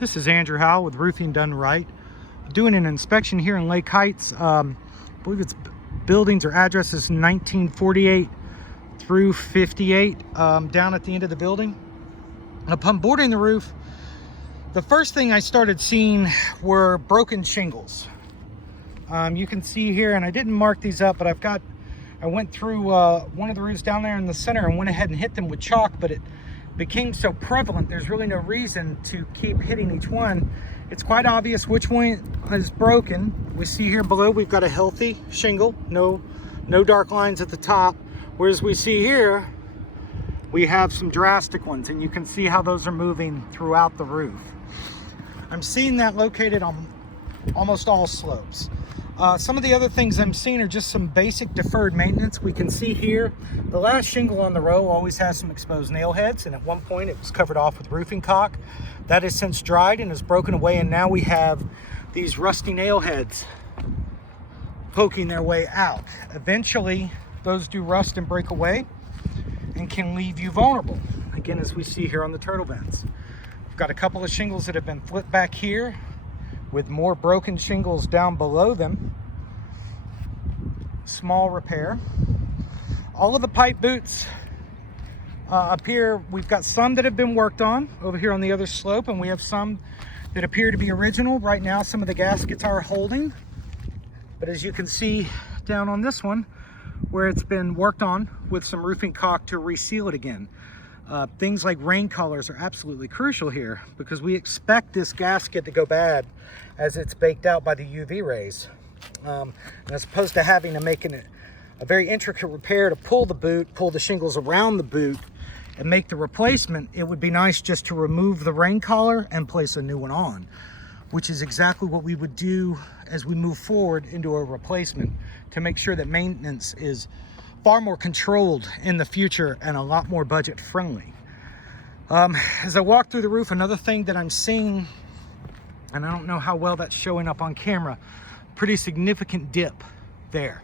This is Andrew Howell with Roofing Done Right. Doing an inspection here in Lake Heights. I believe it's buildings or addresses 1948 through 58 down at the end of the building. Upon boarding the roof, the first thing I started seeing were broken shingles. You can see here, and I didn't mark these up, but I went through one of the roofs down there in the center and went ahead and hit them with chalk, but it became so prevalent there's really no reason to keep hitting each one. It's quite obvious which one is broken. We see here below we've got a healthy shingle, no dark lines at the top, whereas we see here we have some drastic ones, and you can see how those are moving throughout the roof. I'm seeing that located on almost all slopes. Some of the other things I'm seeing are just some basic deferred maintenance. We can see here the last shingle on the row always has some exposed nail heads, and at one point it was covered off with roofing caulk. That has since dried and is broken away, and now we have these rusty nail heads poking their way out. Eventually those do rust and break away and can leave you vulnerable, again, as we see here on the turtle vents. We've got a couple of shingles that have been flipped back here with more broken shingles down below them. Small repair. All of the pipe boots up here, we've got some that have been worked on over here on the other slope, and we have some that appear to be original. Right now some of the gaskets are holding, but as you can see down on this one where it's been worked on with some roofing caulk to reseal it again. Things like rain colors are absolutely crucial here, because we expect this gasket to go bad as it's baked out by the UV rays. And as opposed to having to make a very intricate repair to pull the boot, pull the shingles around the boot, and make the replacement, it would be nice just to remove the rain collar and place a new one on, which is exactly what we would do as we move forward into a replacement, to make sure that maintenance is far more controlled in the future and a lot more budget friendly. As I walk through the roof, another thing that I'm seeing, and I don't know how well that's showing up on camera, pretty significant dip there.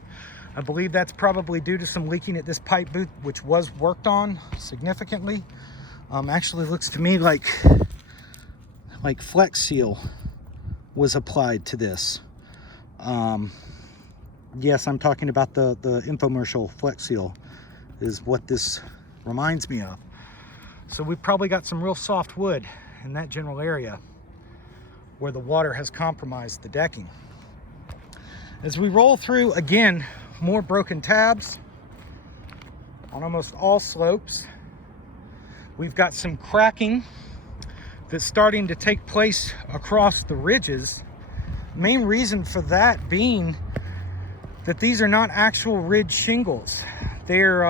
I believe that's probably due to some leaking at this pipe boot, which was worked on significantly. Actually looks to me like Flex Seal was applied to this. Yes, I'm talking about the infomercial Flex Seal is what this reminds me of. So we've probably got some real soft wood in that general area where the water has compromised the decking. As we roll through, again, more broken tabs on almost all slopes. We've got some cracking that's starting to take place across the ridges. Main reason for that being that these are not actual ridge shingles. They're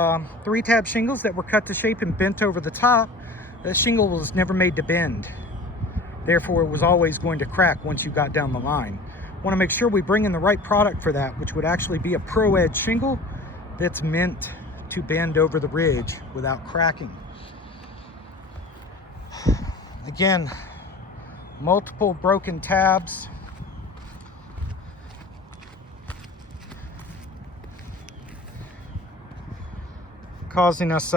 3-tab shingles that were cut to shape and bent over the top. That shingle was never made to bend. Therefore, it was always going to crack once you got down the line. Want to make sure we bring in the right product for that, which would actually be a Pro Edge shingle that's meant to bend over the ridge without cracking. Again, multiple broken tabs. Causing us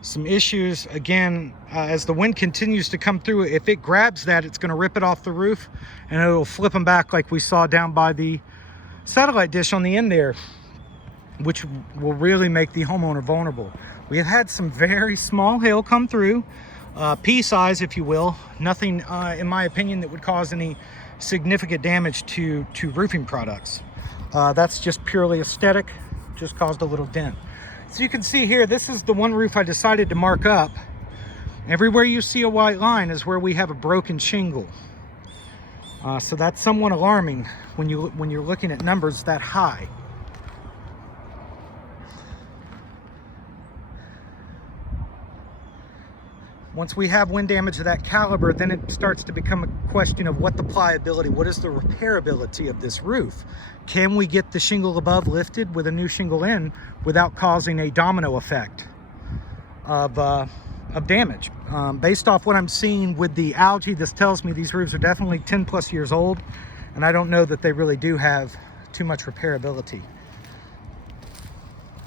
some issues. Again, as the wind continues to come through, if it grabs that, it's going to rip it off the roof and it'll flip them back like we saw down by the satellite dish on the end there, which will really make the homeowner vulnerable. We have had some very small hail come through, pea size if you will. Nothing in my opinion that would cause any significant damage to roofing products. That's just purely aesthetic, just caused a little dent. So you can see here, this is the one roof I decided to mark up. Everywhere you see a white line is where we have a broken shingle. So that's somewhat alarming when you're looking at numbers that high. Once we have wind damage of that caliber, then it starts to become a question of what the pliability, what is the repairability of this roof? Can we get the shingle above lifted with a new shingle in without causing a domino effect of damage? Based off what I'm seeing with the algae, this tells me these roofs are definitely 10 plus years old, and I don't know that they really do have too much repairability.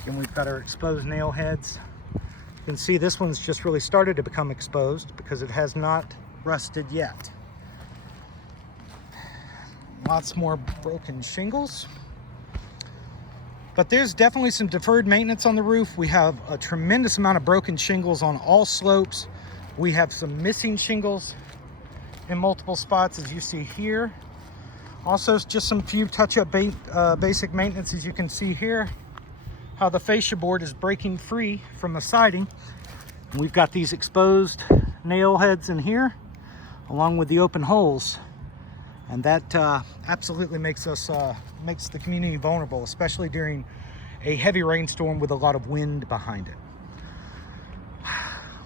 And we've got our exposed nail heads. You can see this one's just really started to become exposed because it has not rusted yet. Lots more broken shingles. But there's definitely some deferred maintenance on the roof. We have a tremendous amount of broken shingles on all slopes. We have some missing shingles in multiple spots, as you see here. Also, just some few touch-up basic maintenance, as you can see here, how the fascia board is breaking free from the siding. We've got these exposed nail heads in here, along with the open holes. And that absolutely makes the community vulnerable, especially during a heavy rainstorm with a lot of wind behind it.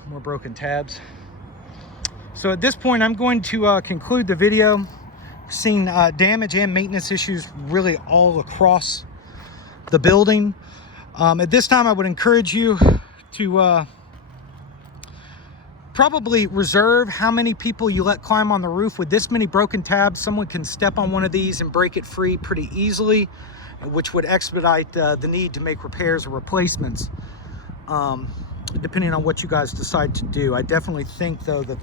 More broken tabs. So at this point, I'm going to conclude the video. We've seen damage and maintenance issues really all across the building. At this time, I would encourage you to probably reserve how many people you let climb on the roof. With this many broken tabs, someone can step on one of these and break it free pretty easily, which would expedite the need to make repairs or replacements, depending on what you guys decide to do. I definitely think, though, that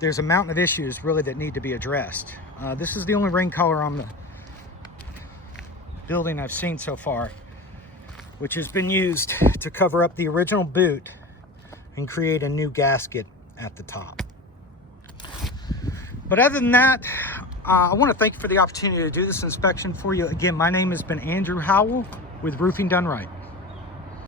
there's a mountain of issues really that need to be addressed. This is the only rain color on the building I've seen so far, which has been used to cover up the original boot and create a new gasket at the top. But other than that, I want to thank you for the opportunity to do this inspection for you. Again, my name has been Andrew Howell with Roofing Done Right.